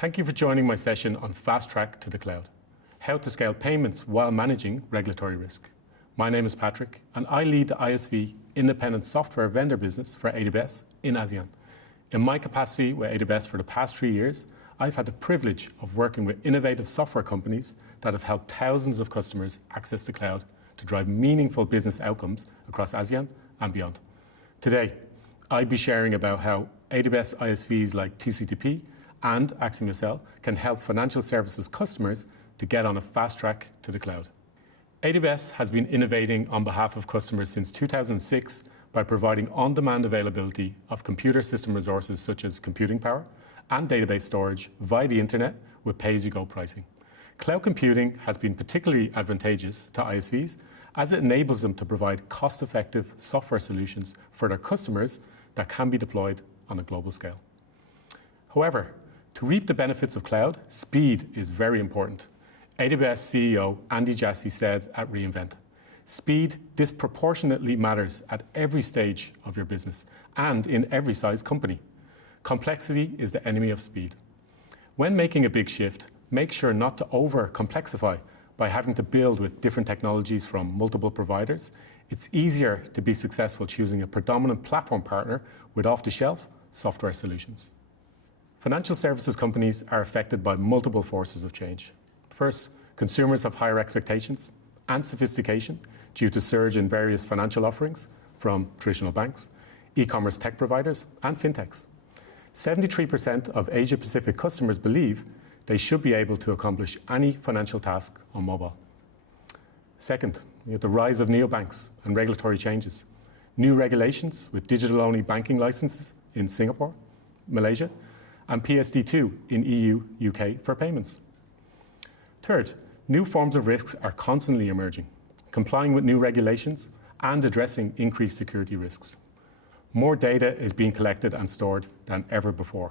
Thank you for joining my session on Fast Track to the Cloud, how to scale payments while managing regulatory risk. My name is Patrick, and I lead the ISV independent software vendor business for AWS in ASEAN. In my capacity with AWS for the past 3 years, I've had the privilege of working with innovative software companies that have helped thousands of customers access the cloud to drive meaningful business outcomes across ASEAN and beyond. Today, I'll be sharing about how AWS ISVs like 2CTP and AxiomSL can help financial services customers to get on a fast track to the cloud. AWS has been innovating on behalf of customers since 2006 by providing on-demand availability of computer system resources such as computing power and database storage via the internet with pay-as-you-go pricing. Cloud computing has been particularly advantageous to ISVs as it enables them to provide cost-effective software solutions for their customers that can be deployed on a global scale. However, to reap the benefits of cloud, speed is very important. AWS CEO Andy Jassy said at re:Invent, "Speed disproportionately matters at every stage of your business and in every size company. Complexity is the enemy of speed. When making a big shift, make sure not to over-complexify by having to build with different technologies from multiple providers. It's easier to be successful choosing a predominant platform partner with off-the-shelf software solutions." Financial services companies are affected by multiple forces of change. First, consumers have higher expectations and sophistication due to surge in various financial offerings from traditional banks, e-commerce tech providers, and fintechs. 73% of Asia-Pacific customers believe they should be able to accomplish any financial task on mobile. Second, we have the rise of neobanks and regulatory changes. New regulations with digital-only banking licenses in Singapore, Malaysia, and PSD2 in EU, UK for payments. Third, new forms of risks are constantly emerging, complying with new regulations and addressing increased security risks. More data is being collected and stored than ever before.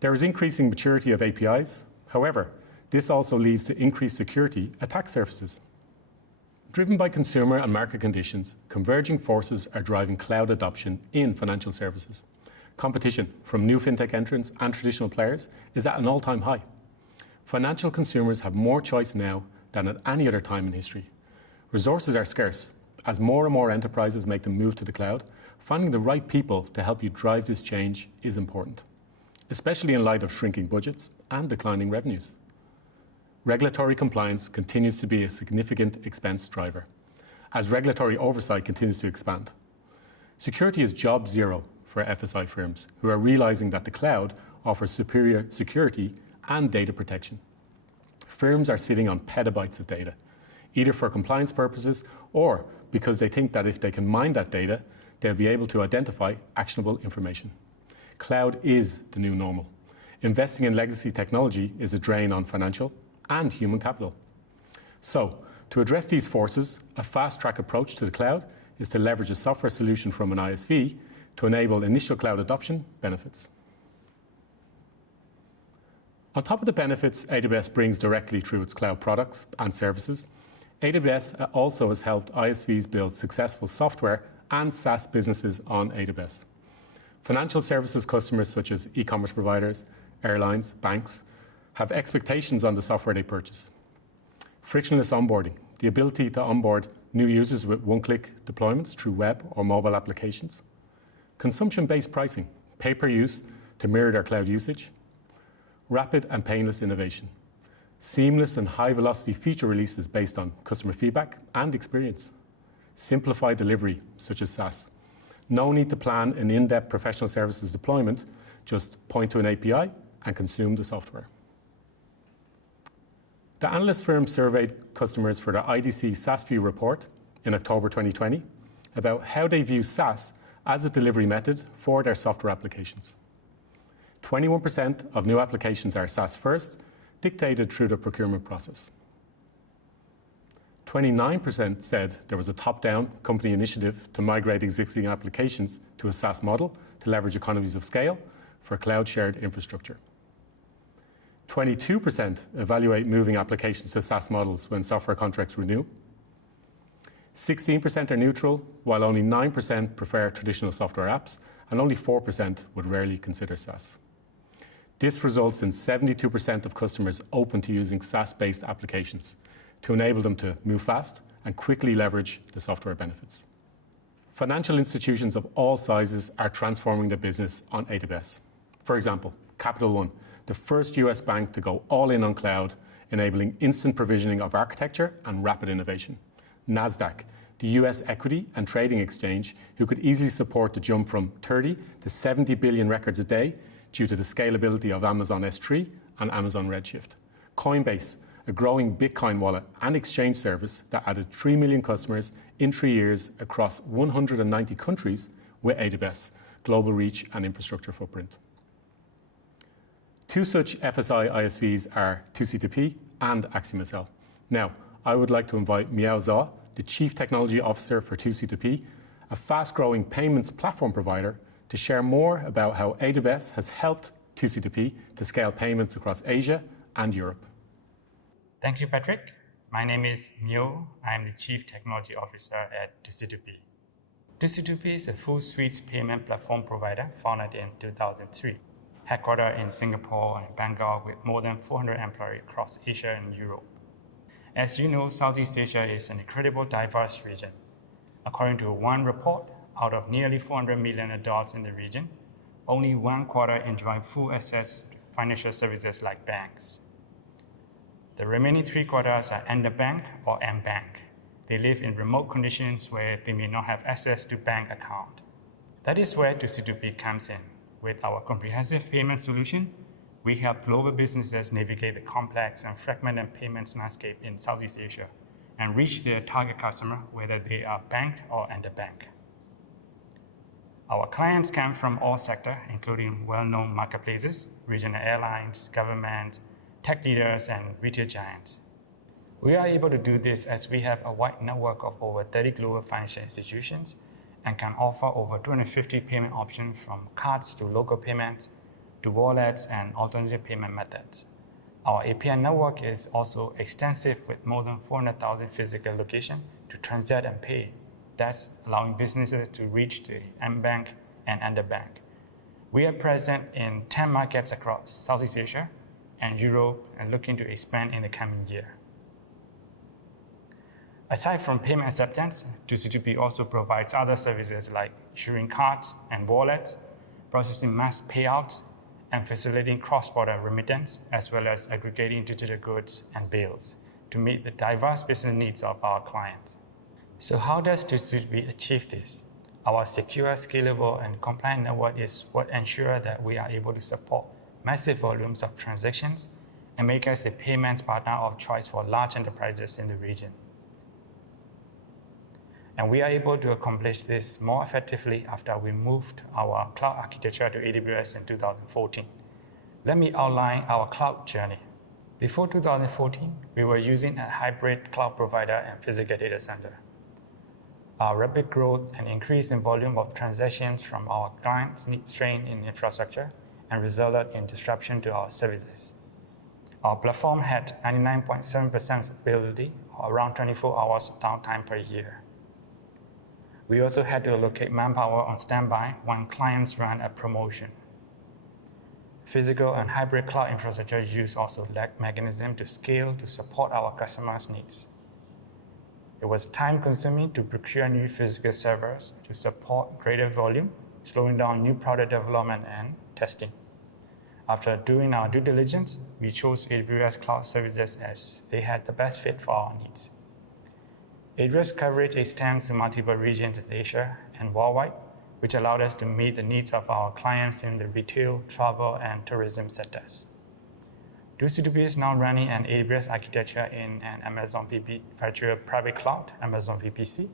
There is increasing maturity of APIs. However, this also leads to increased security attack surfaces. Driven by consumer and market conditions, converging forces are driving cloud adoption in financial services. Competition from new fintech entrants and traditional players is at an all-time high. Financial consumers have more choice now than at any other time in history. Resources are scarce. As more and more enterprises make the move to the cloud, finding the right people to help you drive this change is important, especially in light of shrinking budgets and declining revenues. Regulatory compliance continues to be a significant expense driver as regulatory oversight continues to expand. Security is job zero for FSI firms who are realizing that the cloud offers superior security and data protection. Firms are sitting on petabytes of data, either for compliance purposes or because they think that if they can mine that data, they'll be able to identify actionable information. Cloud is the new normal. Investing in legacy technology is a drain on financial and human capital. So, to address these forces, a fast-track approach to the cloud is to leverage a software solution from an ISV to enable initial cloud adoption benefits. On top of the benefits AWS brings directly through its cloud products and services, AWS also has helped ISVs build successful software and SaaS businesses on AWS. Financial services customers such as e-commerce providers, airlines, banks, have expectations on the software they purchase. Frictionless onboarding, the ability to onboard new users with one-click deployments through web or mobile applications. Consumption-based pricing, pay-per-use to mirror their cloud usage. Rapid and painless innovation. Seamless and high-velocity feature releases based on customer feedback and experience. Simplified delivery, such as SaaS. No need to plan an in-depth professional services deployment, just point to an API and consume the software. The analyst firm surveyed customers for their IDC SaaS View report in October 2020 about how they view SaaS as a delivery method for their software applications. 21% of new applications are SaaS first, dictated through the procurement process. 29% said there was a top-down company initiative to migrate existing applications to a SaaS model to leverage economies of scale for cloud shared infrastructure. 22% evaluate moving applications to SaaS models when software contracts renew. 16% are neutral, while only 9% prefer traditional software apps, and only 4% would rarely consider SaaS. This results in 72% of customers open to using SaaS-based applications to enable them to move fast and quickly leverage the software benefits. Financial institutions of all sizes are transforming their business on AWS. For example, Capital One, the first US bank to go all in on cloud, enabling instant provisioning of architecture and rapid innovation. NASDAQ, the US equity and trading exchange, who could easily support the jump from 30 to 70 billion records a day due to the scalability of Amazon S3 and Amazon Redshift. Coinbase, a growing Bitcoin wallet and exchange service that added 3 million customers in 3 years across 190 countries with AWS, global reach and infrastructure footprint. Two such FSI ISVs are 2C2P and AxiomSL. Now, I would like to invite Miao Zhao, the Chief Technology Officer for 2C2P, a fast-growing payments platform provider, to share more about how AWS has helped 2C2P to scale payments across Asia and Europe. Thank you, Patrick. My name is Miao. I am the Chief Technology Officer at 2C2P. 2C2P is a full-suite payment platform provider founded in 2003, headquartered in Singapore and Bangkok with more than 400 employees across Asia and Europe. As you know, Southeast Asia is an incredibly diverse region. According to one report, out of nearly 400 million adults in the region, only 1/4 enjoy full access to financial services like banks. The remaining 3/4 are underbanked or unbanked. They live in remote conditions where they may not have access to bank account. That is where 2C2P comes in. With our comprehensive payment solution, we help global businesses navigate the complex and fragmented payments landscape in Southeast Asia and reach their target customer, whether they are banked or underbanked. Our clients come from all sectors, including well-known marketplaces, regional airlines, government, tech leaders, and retail giants. We are able to do this as we have a wide network of over 30 global financial institutions and can offer over 250 payment options from cards to local payments to wallets and alternative payment methods. Our API network is also extensive with more than 400,000 physical locations to transact and pay, thus allowing businesses to reach the unbanked and underbanked. We are present in 10 markets across Southeast Asia and Europe and looking to expand in the coming year. Aside from payment acceptance, 2C2P also provides other services like issuing cards and wallets, processing mass payouts, and facilitating cross-border remittance, as well as aggregating digital goods and bills to meet the diverse business needs of our clients. So how does 2C2P achieve this? Our secure, scalable, and compliant network is what ensures that we are able to support massive volumes of transactions and make us the payments partner of choice for large enterprises in the region. And we are able to accomplish this more effectively after we moved our cloud architecture to AWS in 2014. Let me outline our cloud journey. Before 2014, we were using a hybrid cloud provider and physical data center. Our rapid growth and increase in volume of transactions from our clients need strain in infrastructure and resulted in disruption to our services. Our platform had 99.7% availability, or around 24 hours of downtime per year. We also had to allocate manpower on standby when clients ran a promotion. Physical and hybrid cloud infrastructure use also lacked mechanism to scale to support our customers' needs. It was time-consuming to procure new physical servers to support greater volume, slowing down new product development and testing. After doing our due diligence, we chose AWS Cloud Services as they had the best fit for our needs. AWS coverage extends to multiple regions in Asia and worldwide, which allowed us to meet the needs of our clients in the retail, travel, and tourism sectors. 2C2P is now running an AWS architecture in an Amazon VP virtual private cloud, Amazon VPC,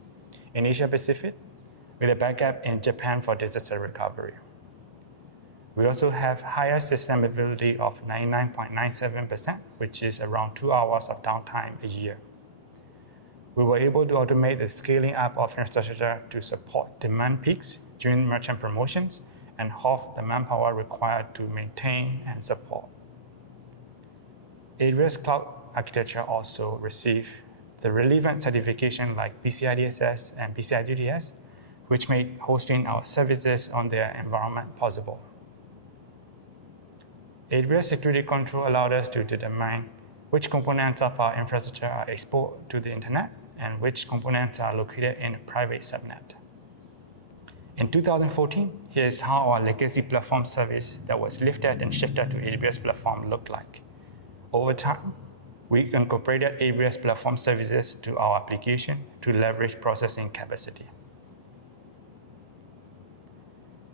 in Asia Pacific, with a backup in Japan for disaster recovery. We also have higher system availability of 99.97%, which is around 2 hours of downtime a year. We were able to automate the scaling up of infrastructure to support demand peaks during merchant promotions and halve the manpower required to maintain and support. AWS Cloud Architecture also received the relevant certification like PCI DSS and PCI DDS, which made hosting our services on their environment possible. AWS Security Control allowed us to determine which components of our infrastructure are exposed to the internet and which components are located in a private subnet. In 2014, here's how our legacy platform service that was lifted and shifted to AWS platform looked like. Over time, we incorporated AWS platform services to our application to leverage processing capacity.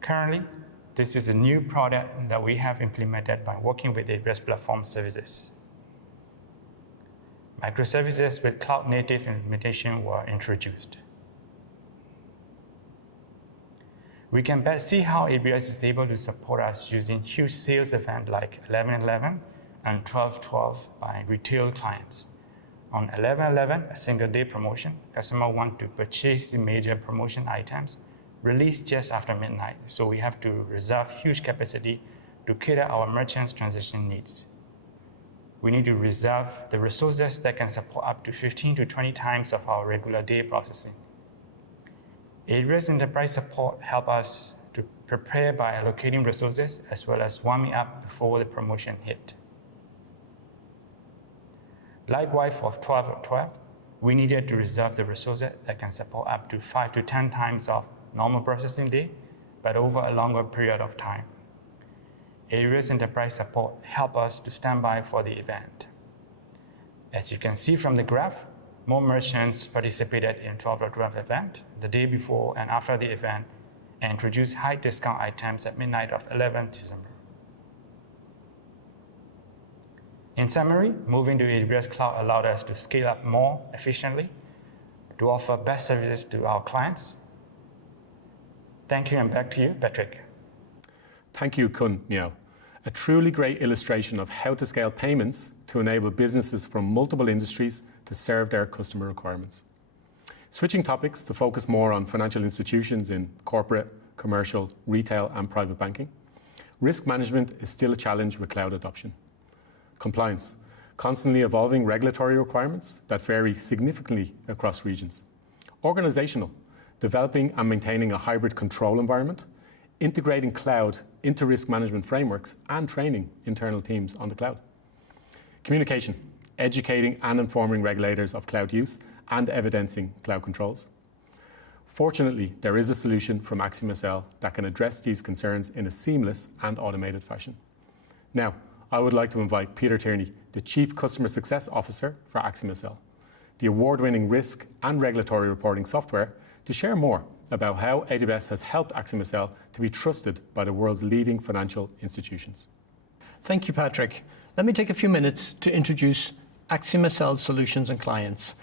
Currently, this is a new product that we have implemented by working with AWS platform services. Microservices with cloud-native implementation were introduced. We can best see how AWS is able to support us using huge sales events like 11/11 and 12/12 by retail clients. On 11/11, a single-day promotion, customers want to purchase the major promotion items released just after midnight, so we have to reserve huge capacity to cater our merchants' transaction needs. We need to reserve the resources that can support up to 15 to 20 times of our regular day processing. AWS Enterprise Support helps us to prepare by allocating resources as well as warming up before the promotion hit. Likewise, for 12/12, we needed to reserve the resources that can support up to 5 to 10 times of normal processing day, but over a longer period of time. AWS Enterprise Support helps us to stand by for the event. As you can see from the graph, more merchants participated in 12/12 event the day before and after the event and introduced high discount items at midnight of 11th December. In summary, moving to AWS Cloud allowed us to scale up more efficiently, to offer best services to our clients. Thank you, and back to you, Patrick. Thank you, Kun Miao. A truly great illustration of how to scale payments to enable businesses from multiple industries to serve their customer requirements. Switching topics to focus more on financial institutions in corporate, commercial, retail, and private banking. Risk management is still a challenge with cloud adoption. Compliance, constantly evolving regulatory requirements that vary significantly across regions. Organizational, developing and maintaining a hybrid control environment, integrating cloud into risk management frameworks, and training internal teams on the cloud. Communication, educating and informing regulators of cloud use and evidencing cloud controls. Fortunately, there is a solution from AxiomSL that can address these concerns in a seamless and automated fashion. Now, I would like to invite Peter Tierney, the Chief Customer Success Officer for AxiomSL, the award-winning risk and regulatory reporting software, to share more about how AWS has helped AxiomSL to be trusted by the world's leading financial institutions. Thank you, Patrick. Let me take a few minutes to introduce AxiomSL solutions and clients.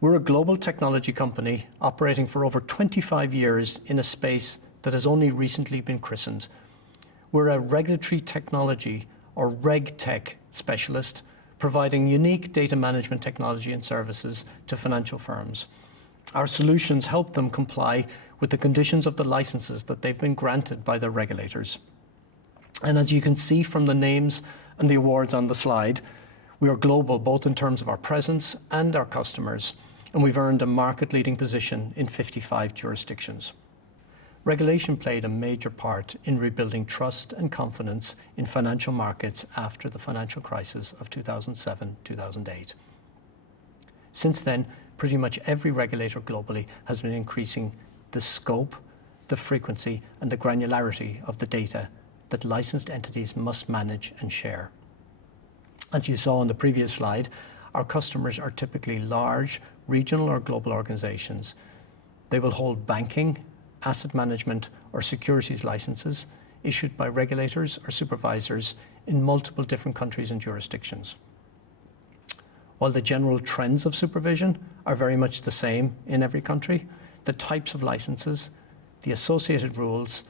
We're a global technology company operating for over 25 years in a space that has only recently been christened. We're a regulatory technology or RegTech specialist, providing unique data management technology and services to financial firms. Our solutions help them comply with the conditions of the licenses that they've been granted by their regulators. And as you can see from the names and the awards on the slide, we are global both in terms of our presence and our customers, and we've earned a market-leading position in 55 jurisdictions. Regulation played a major part in rebuilding trust and confidence in financial markets after the financial crisis of 2007-2008. Since then, pretty much every regulator globally has been increasing the scope, the frequency, and the granularity of the data that licensed entities must manage and share. As you saw on the previous slide, our customers are typically large, regional or global organizations. They will hold banking, asset management, or securities licenses issued by regulators or supervisors in multiple different countries and jurisdictions. While the general trends of supervision are very much the same in every country, the types of licenses, the associated rules,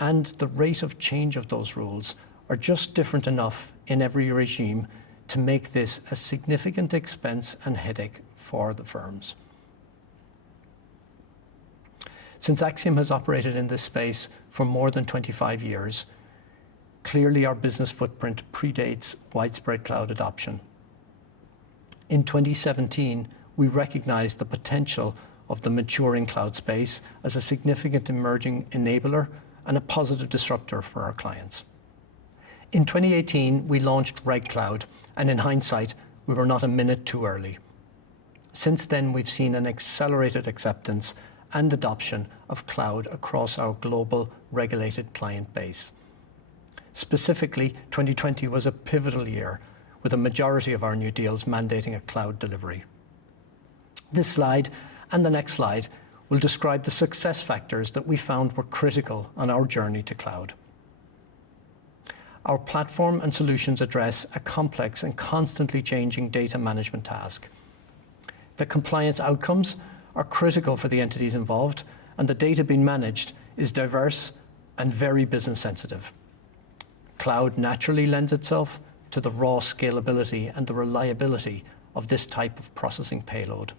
and the rate of change of those rules are just different enough in every regime to make this a significant expense and headache for the firms. Since Axiom has operated in this space for more than 25 years, clearly our business footprint predates widespread cloud adoption. In 2017, we recognized the potential of the maturing cloud space as a significant emerging enabler and a positive disruptor for our clients. In 2018, we launched RegCloud, and in hindsight, we were not a minute too early. Since then, we've seen an accelerated acceptance and adoption of cloud across our global regulated client base. Specifically, 2020 was a pivotal year, with a majority of our new deals mandating a cloud delivery. This slide and the next slide will describe the success factors that we found were critical on our journey to cloud. Our platform and solutions address a complex and constantly changing data management task. The compliance outcomes are critical for the entities involved, and the data being managed is diverse and very business sensitive. Cloud naturally lends itself to the raw scalability and the reliability of this type of processing payload.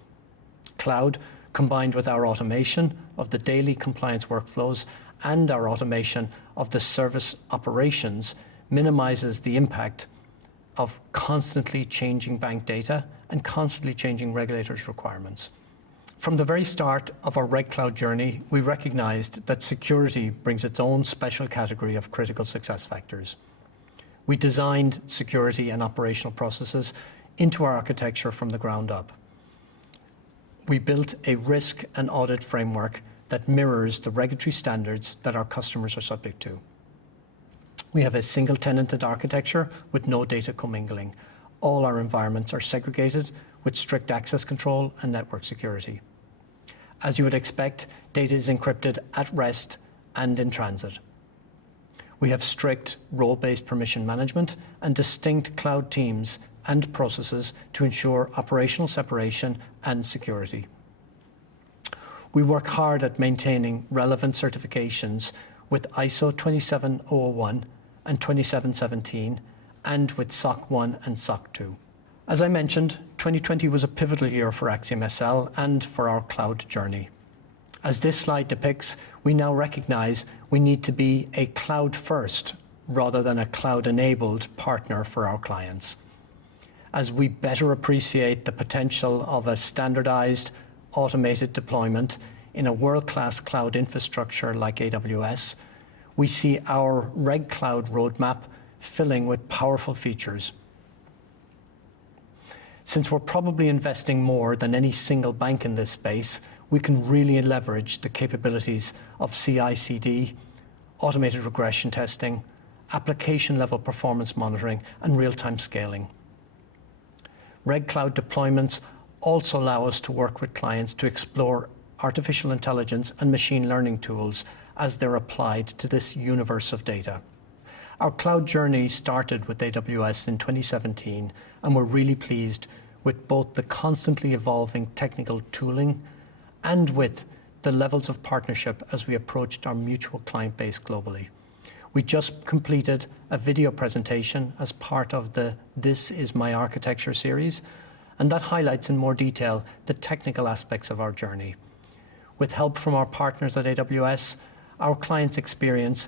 Cloud, combined with our automation of the daily compliance workflows and our automation of the service operations, minimizes the impact of constantly changing bank data and constantly changing regulators' requirements. From the very start of our RegCloud journey, we recognized that security brings its own special category of critical success factors. We designed security and operational processes into our architecture from the ground up. We built a risk and audit framework that mirrors the regulatory standards that our customers are subject to. We have a single tenanted architecture with no data commingling. All our environments are segregated with strict access control and network security. As you would expect, data is encrypted at rest and in transit. We have strict role-based permission management and distinct cloud teams and processes to ensure operational separation and security. We work hard at maintaining relevant certifications with ISO 27001 and 2717 and with SOC 1 and SOC 2. As I mentioned, 2020 was a pivotal year for AxiomSL and for our cloud journey. As this slide depicts, we now recognize we need to be a cloud-first rather than a cloud-enabled partner for our clients. As we better appreciate the potential of a standardized, automated deployment in a world-class cloud infrastructure like AWS, we see our RegCloud roadmap filling with powerful features. Since we're probably investing more than any single bank in this space, we can really leverage the capabilities of CI/CD, automated regression testing, application-level performance monitoring, and real-time scaling. RegCloud deployments also allow us to work with clients to explore artificial intelligence and machine learning tools as they're applied to this universe of data. Our cloud journey started with AWS in 2017, and we're really pleased with both the constantly evolving technical tooling and with the levels of partnership as we approached our mutual client base globally. We just completed a video presentation as part of the This Is My Architecture series, and that highlights in more detail the technical aspects of our journey. With help from our partners at AWS, our clients experience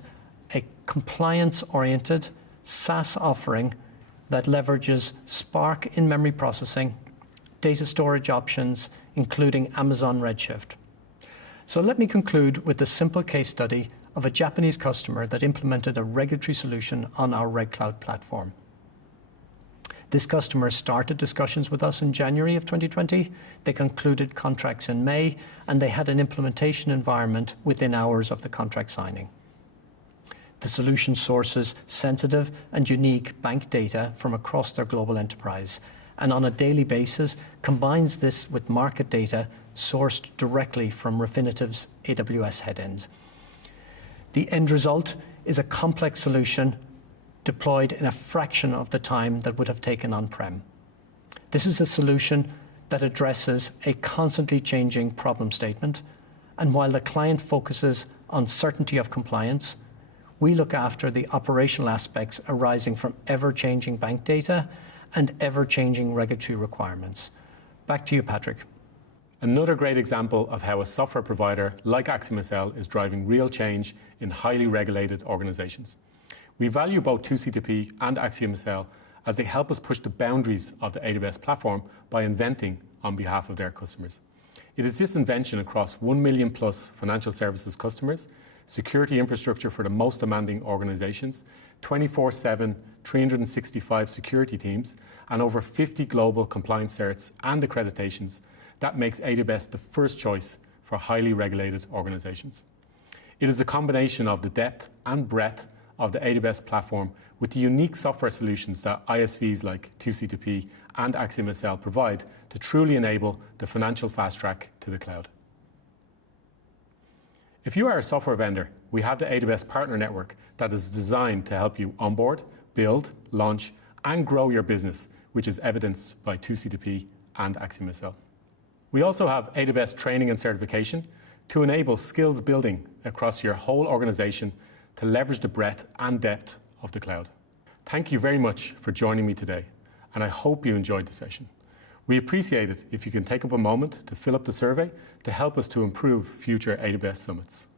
a compliance-oriented SaaS offering that leverages Spark in-memory processing, data storage options, including Amazon Redshift. So let me conclude with a simple case study of a Japanese customer that implemented a regulatory solution on our RegCloud platform. This customer started discussions with us in January of 2020. They concluded contracts in May, and they had an implementation environment within hours of the contract signing. The solution sources sensitive and unique bank data from across their global enterprise, and on a daily basis combines this with market data sourced directly from Refinitive's AWS headend. The end result is a complex solution deployed in a fraction of the time that would have taken on-prem. This is a solution that addresses a constantly changing problem statement, and while the client focuses on certainty of compliance, we look after the operational aspects arising from ever-changing bank data and ever-changing regulatory requirements. Back to you, Patrick. Another great example of how a software provider like AxiomSL is driving real change in highly regulated organizations. We value both 2C2P and AxiomSL as they help us push the boundaries of the AWS platform by inventing on behalf of their customers. It is this invention across 1 million plus financial services customers, security infrastructure for the most demanding organizations, 24/7, 365 security teams, and over 50 global compliance certs and accreditations, that makes AWS the first choice for highly regulated organizations. It is a combination of the depth and breadth of the AWS platform with the unique software solutions that ISVs like 2C2P and AxiomSL provide to truly enable the financial fast track to the cloud. If you are a software vendor, we have the AWS Partner Network that is designed to help you onboard, build, launch, and grow your business, which is evidenced by 2C2P and AxiomSL. We also have AWS training and certification to enable skills building across your whole organization to leverage the breadth and depth of the cloud. Thank you very much for joining me today, and I hope you enjoyed the session. We appreciate it if you can take up a moment to fill up the survey to help us to improve future AWS summits.